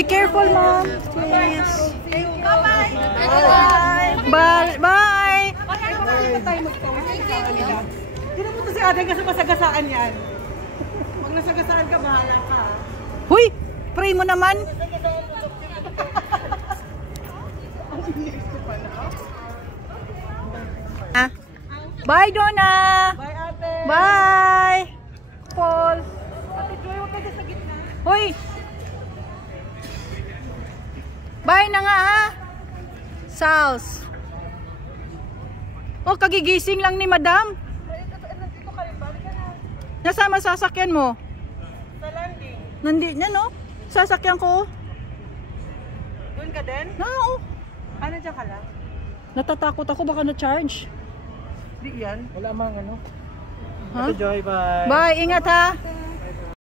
Be careful, mom. Yes. Bye-bye. Bye. Bye. Hindi mo to si ate kasi masagasaan yan. Pag nasagasaan ka, bahala ka. Huy! Pray mo naman. Bye, Donna. Bye, ate. Bye. Paul. Ate Joy, huwag ka dyan sa gitna. Hoy. Bye na nga, ha. Sauce. Oh, kagigising lang ni Madam. Nandito ka rin, balik ka na. Nasaan masasakyan mo? Sa landing. Nandito, no? Sasakyan ko. Doon ka din? Oo. Ano dyan ka lang? Natatakot ako, baka na-charge. Hindi yan. Wala mang ano. Huh? Ate Joy, bye. Bye, ingat ha.